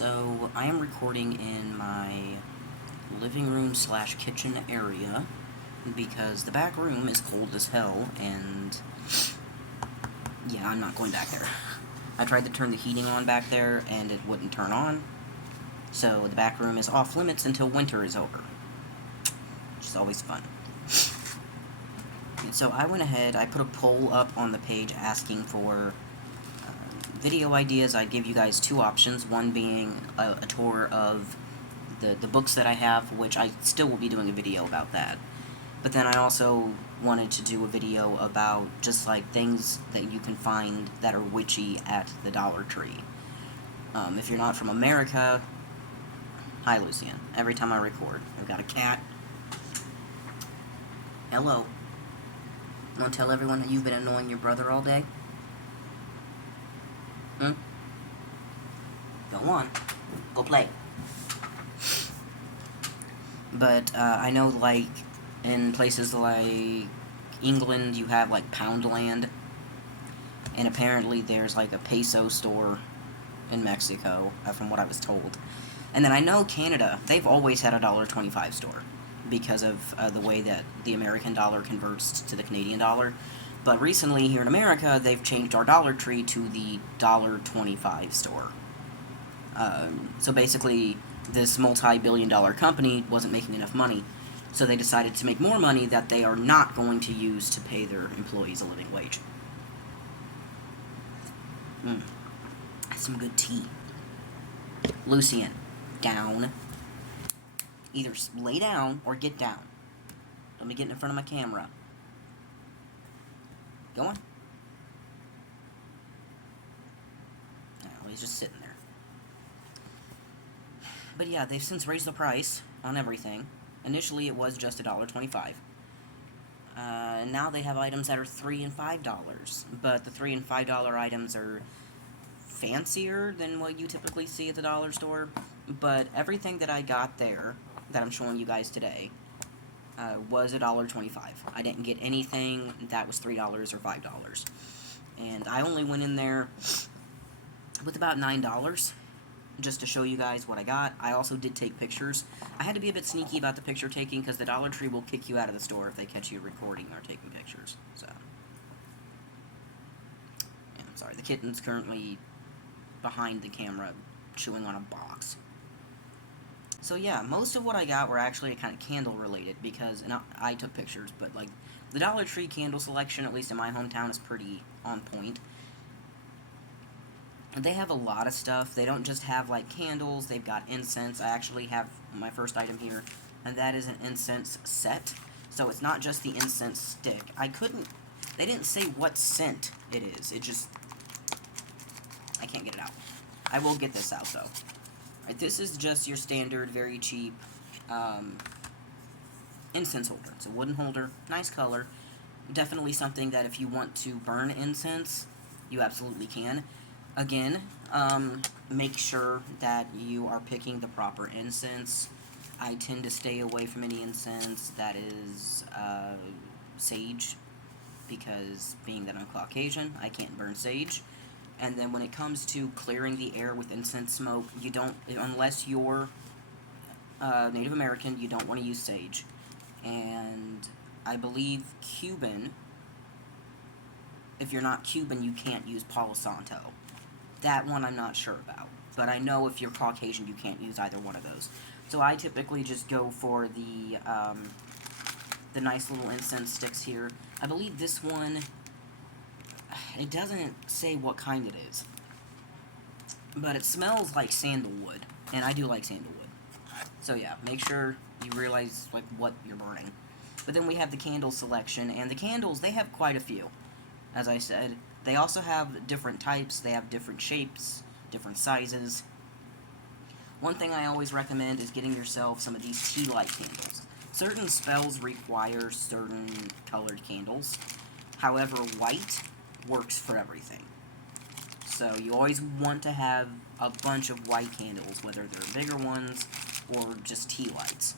So, I am recording in my living room slash kitchen area because the back room is cold as hell, and yeah, I'm not going back there. I tried to turn the heating on back there, and it wouldn't turn on, so the back room is off limits until winter is over, which is always fun. And so I went ahead, I put a poll up on the page asking for video ideas. I give you guys two options, one being a tour of the books that I have, which I still will be doing a video about that. But then I also wanted to do a video about just like things that you can find that are witchy at the Dollar Tree. If you're not from America, hi Lucian. Every time I record, I've got a cat. Hello. Want to tell everyone that you've been annoying your brother all day? Go on. Go play. But, I know, like, in places like England, you have, like, Poundland. And apparently there's, like, a peso store in Mexico, from what I was told. And then I know Canada, they've always had a $1.25 store because of the way that the American dollar converts to the Canadian dollar. But recently, here in America, they've changed our Dollar Tree to the $1.25 store. So basically, this multi-billion-dollar company wasn't making enough money, so they decided to make more money that they are not going to use to pay their employees a living wage. That's some good tea. Lucian, down. Either lay down or get down. Let me get in front of my camera. Go on. Oh, he's just sitting there. But yeah, they've since raised the price on everything. Initially, it was just $1.25. And now they have items that are $3 and $5. But the $3 and $5 items are fancier than what you typically see at the dollar store. But everything that I got there, that I'm showing you guys today, was $1.25. I didn't get anything that was $3 or $5. And I only went in there with about $9 just to show you guys what I got. I also did take pictures. I had to be a bit sneaky about the picture taking because the Dollar Tree will kick you out of the store if they catch you recording or taking pictures. So, yeah, I'm sorry. The kitten's currently behind the camera chewing on a box. So yeah, most of what I got were actually kind of candle related because, and I took pictures, but like the Dollar Tree candle selection, at least in my hometown, is pretty on point. They have a lot of stuff. They don't just have like candles, they've got incense. I actually have my first item here, and that is an incense set. So it's not just the incense stick. They didn't say what scent it is. I can't get it out. I will get this out though. Right, this is just your standard, very cheap incense holder. It's a wooden holder, nice color. Definitely something that if you want to burn incense, you absolutely can. Again, make sure that you are picking the proper incense. I tend to stay away from any incense that is sage, because being that I'm Caucasian, I can't burn sage. And then when it comes to clearing the air with incense smoke, you don't, unless you're Native American, you don't want to use sage. And I believe Cuban, if you're not Cuban, you can't use Palo Santo. That one I'm not sure about. But I know if you're Caucasian, you can't use either one of those. So I typically just go for the nice little incense sticks here. I believe this one, it doesn't say what kind it is, but it smells like sandalwood, and I do like sandalwood. So yeah, make sure you realize like what you're burning. But then we have the candle selection, and the candles, they have quite a few. As I said, they also have different types, they have different shapes, different sizes. One thing I always recommend is getting yourself some of these tea light candles. Certain spells require certain colored candles. However, white works for everything. So you always want to have a bunch of white candles, whether they're bigger ones or just tea lights.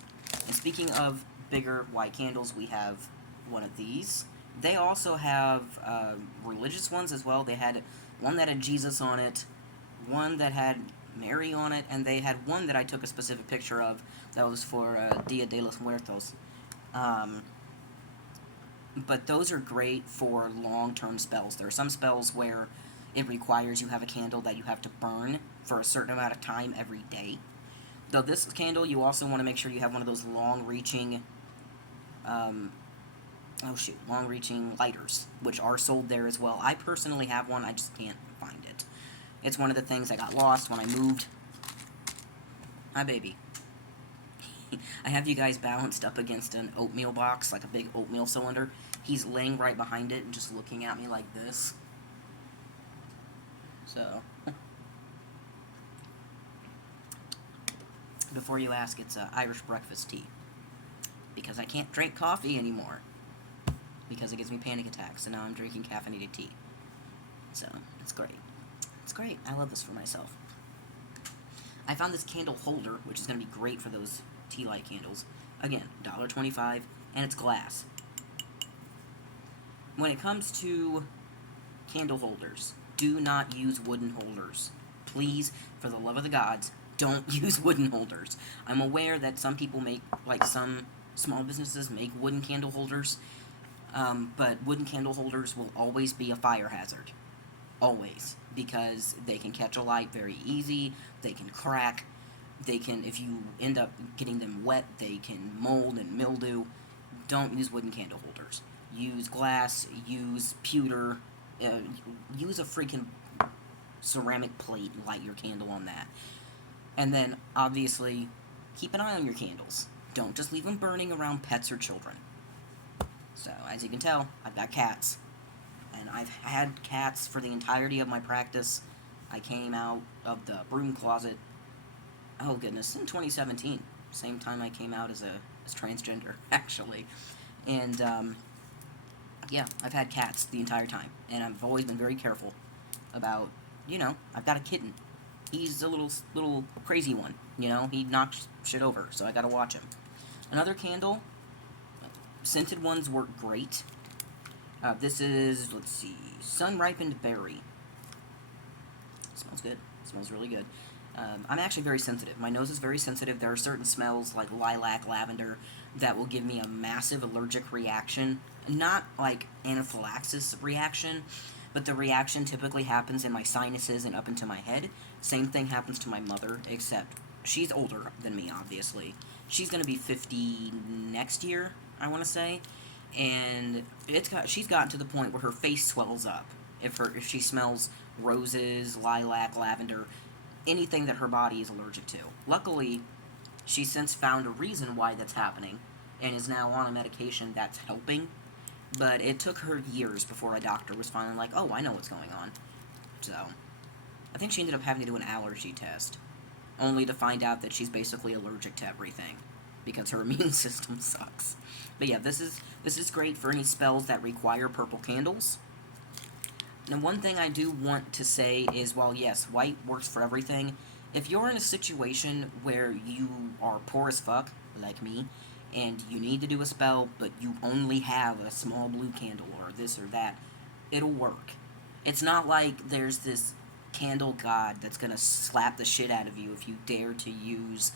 And speaking of bigger white candles, we have one of these. They also have religious ones as well. They had one that had Jesus on it, one that had Mary on it, and they had one that I took a specific picture of that was for Dia de los Muertos. Um, but those are great for long-term spells. There are some spells where it requires you have a candle that you have to burn for a certain amount of time every day. Though this candle, you also want to make sure you have one of those long-reaching, long-reaching lighters, which are sold there as well. I personally have one, I just can't find it. It's one of the things I got lost when I moved. Hi, baby. I have you guys balanced up against an oatmeal box, like a big oatmeal cylinder. He's laying right behind it and just looking at me like this. So, before you ask, it's Irish breakfast tea. Because I can't drink coffee anymore. Because it gives me panic attacks, and now I'm drinking caffeinated tea. So, it's great. It's great. I love this for myself. I found this candle holder, which is going to be great for those tea light candles. Again, $1.25, and it's glass. When it comes to candle holders, do not use wooden holders. Please, for the love of the gods, don't use wooden holders. I'm aware that some people make, like some small businesses make wooden candle holders, but wooden candle holders will always be a fire hazard. Always. Because they can catch a light very easy, they can crack, they can, if you end up getting them wet, they can mold and mildew. Don't use wooden candle holders. Use glass, use pewter, use a freaking ceramic plate and light your candle on that. And then, obviously, keep an eye on your candles. Don't just leave them burning around pets or children. So, as you can tell, I've got cats. And I've had cats for the entirety of my practice. I came out of the broom closet, oh goodness, in 2017. Same time I came out as transgender, actually. And, yeah, I've had cats the entire time. And I've always been very careful about, I've got a kitten. He's a little crazy one, he knocks shit over, so I gotta watch him. Another candle, scented ones work great. This is, let's see, sun-ripened berry. Smells good. Smells really good. I'm actually very sensitive. My nose is very sensitive. There are certain smells, like lilac, lavender, that will give me a massive allergic reaction. Not like anaphylaxis reaction, but the reaction typically happens in my sinuses and up into my head. Same thing happens to my mother, except she's older than me, obviously. She's going to be 50 next year, I want to say. And she's gotten to the point where her face swells up if she smells roses, lilac, lavender, anything that her body is allergic to. Luckily, she's since found a reason why that's happening and is now on a medication that's helping. But it took her years before a doctor was finally like, oh, I know what's going on. So, I think she ended up having to do an allergy test, only to find out that she's basically allergic to everything because her immune system sucks. But yeah, this is great for any spells that require purple candles. Now, one thing I do want to say is, while yes, white works for everything, if you're in a situation where you are poor as fuck, like me, and you need to do a spell, but you only have a small blue candle or this or that, it'll work. It's not like there's this candle god that's gonna slap the shit out of you if you dare to use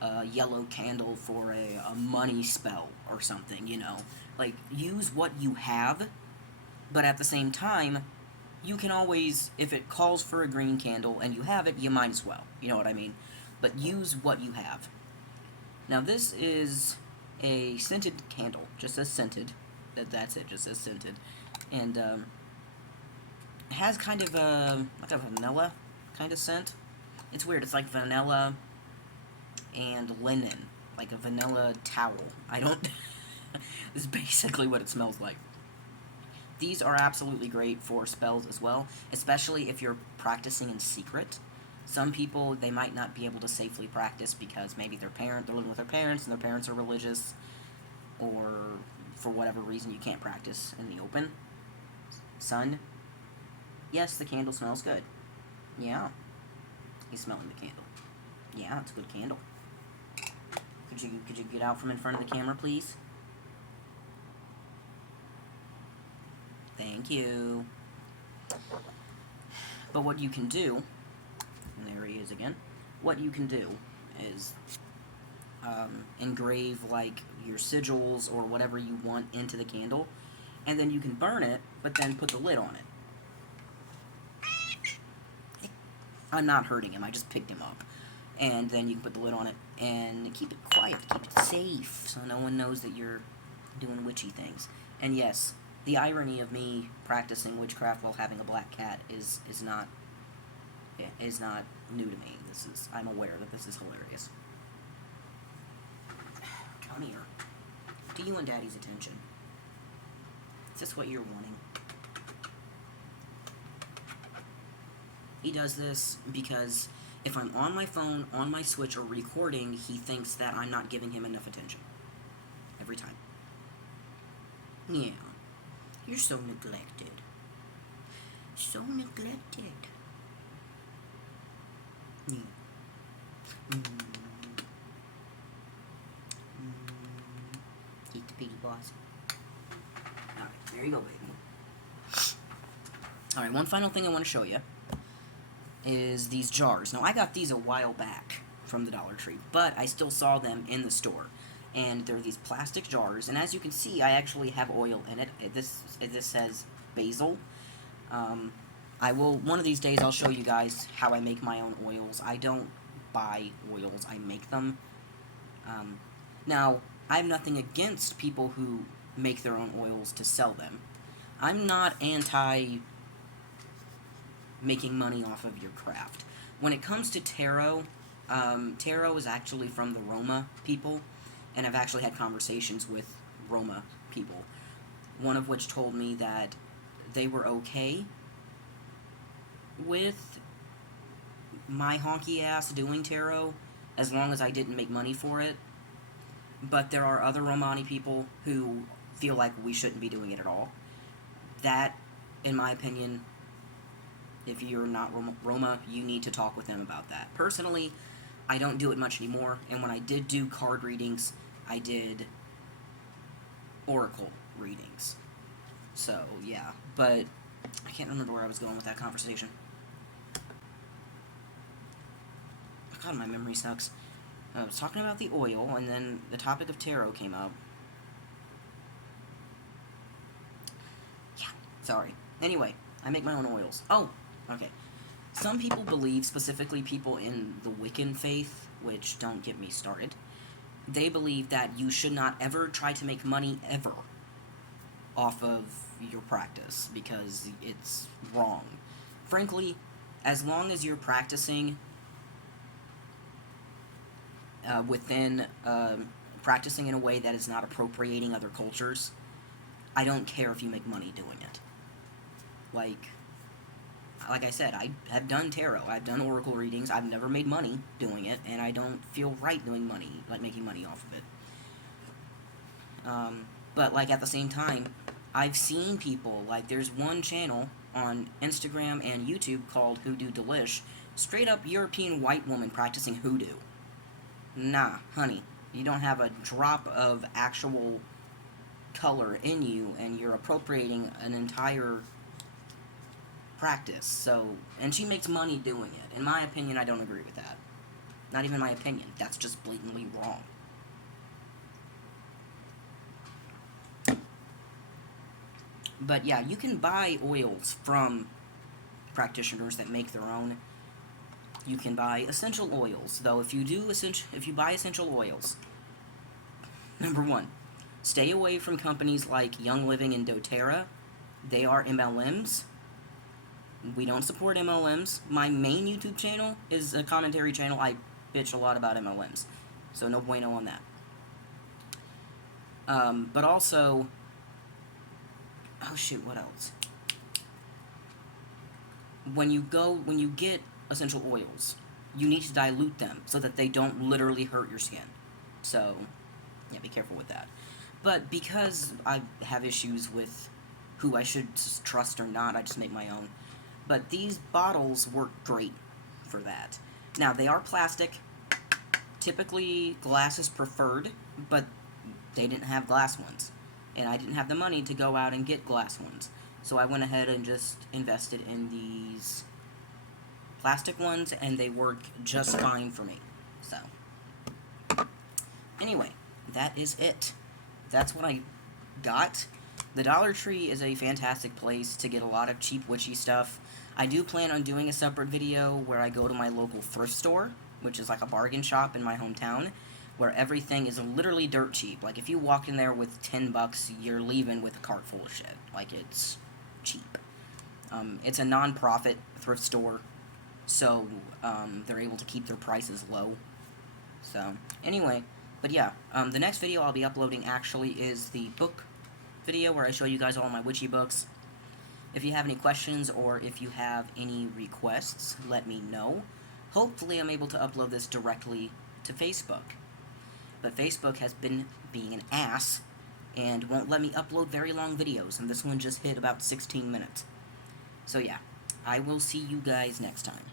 a yellow candle for a money spell or something, Like, use what you have, but at the same time, you can always, if it calls for a green candle and you have it, you might as well. You know what I mean? But use what you have. Now, this is a scented candle. Just says scented. That's it. Just says scented. And, it has kind of like a vanilla kind of scent. It's weird. It's like vanilla and linen. Like a vanilla towel. I don't... This is basically what it smells like. These are absolutely great for spells as well, especially if you're practicing in secret. Some people, they might not be able to safely practice because maybe they're living with their parents and their parents are religious, or for whatever reason you can't practice in the open. Son, yes, the candle smells good. Yeah, he's smelling the candle. Yeah, it's a good candle. Could you get out from in front of the camera, please? Thank you. But what you can do and there he is again, what you can do is engrave like your sigils or whatever you want into the candle, and then you can burn it, but then put the lid on it. I'm not hurting him, I just picked him up. And then you can put the lid on it and keep it quiet, keep it safe, so no one knows that you're doing witchy things. And yes, the irony of me practicing witchcraft while having a black cat is not new to me. I'm aware that this is hilarious. Come here. Do you want Daddy's attention? Is this what you're wanting? He does this because if I'm on my phone, on my Switch, or recording, he thinks that I'm not giving him enough attention. Every time. Yeah. You're so neglected. So neglected. Yeah. Eat the piggy paws. Alright, there you go, baby. Alright, one final thing I want to show you is these jars. Now, I got these a while back from the Dollar Tree, but I still saw them in the store. And they're these plastic jars, and as you can see, I actually have oil in it. This says basil. One of these days, I'll show you guys how I make my own oils. I don't buy oils, I make them. Now, I have nothing against people who make their own oils to sell them. I'm not anti making money off of your craft. When it comes to tarot, tarot is actually from the Roma people, and I've actually had conversations with Roma people, one of which told me that they were okay with my honky ass doing tarot as long as I didn't make money for it. But there are other Romani people who feel like we shouldn't be doing it at all. That, in my opinion, if you're not Roma, you need to talk with them about that. Personally, I don't do it much anymore, and when I did do card readings, I did oracle readings. So, yeah. But I can't remember where I was going with that conversation. God, my memory sucks. I was talking about the oil, and then the topic of tarot came up. Yeah, sorry. Anyway, I make my own oils. Oh, okay. Some people believe, specifically people in the Wiccan faith, which don't get me started, they believe that you should not ever try to make money ever off of your practice, because it's wrong. Frankly, as long as you're practicing practicing in a way that is not appropriating other cultures, I don't care if you make money doing it. Like I said, I have done tarot, I've done oracle readings, I've never made money doing it, and I don't feel right doing money, like making money off of it. But, like, at the same time, I've seen people, like, there's one channel on Instagram and YouTube called Hoodoo Delish, straight up European white woman practicing hoodoo. Nah, honey, you don't have a drop of actual color in you, and you're appropriating an entire practice. So, and she makes money doing it. In my opinion, I don't agree with that. Not even my opinion. That's just blatantly wrong. But yeah, you can buy oils from practitioners that make their own. You can buy essential oils, though. If you buy essential oils, number one, stay away from companies like Young Living and doTERRA. They are MLMs. We don't support MLMs. My main YouTube channel is a commentary channel. I bitch a lot about MLMs, so no bueno on that. But also, oh shoot, what else? When you get essential oils, you need to dilute them so that they don't literally hurt your skin. So, yeah, be careful with that. But because I have issues with who I should trust or not, I just make my own. But these bottles work great for that. Now, they are plastic. Typically, glass is preferred, but they didn't have glass ones. And I didn't have the money to go out and get glass ones. So I went ahead and just invested in these plastic ones, and they work just fine for me. So, anyway, that is it. That's what I got. The Dollar Tree is a fantastic place to get a lot of cheap witchy stuff. I do plan on doing a separate video where I go to my local thrift store, which is like a bargain shop in my hometown, where everything is literally dirt cheap. Like, if you walk in there with $10, you're leaving with a cart full of shit. Like, it's cheap. It's a non-profit thrift store, so they're able to keep their prices low. So, anyway, but yeah, the next video I'll be uploading actually is the book video where I show you guys all my witchy books. If you have any questions or if you have any requests, let me know. Hopefully I'm able to upload this directly to Facebook. But Facebook has been being an ass and won't let me upload very long videos, and this one just hit about 16 minutes. So yeah, I will see you guys next time.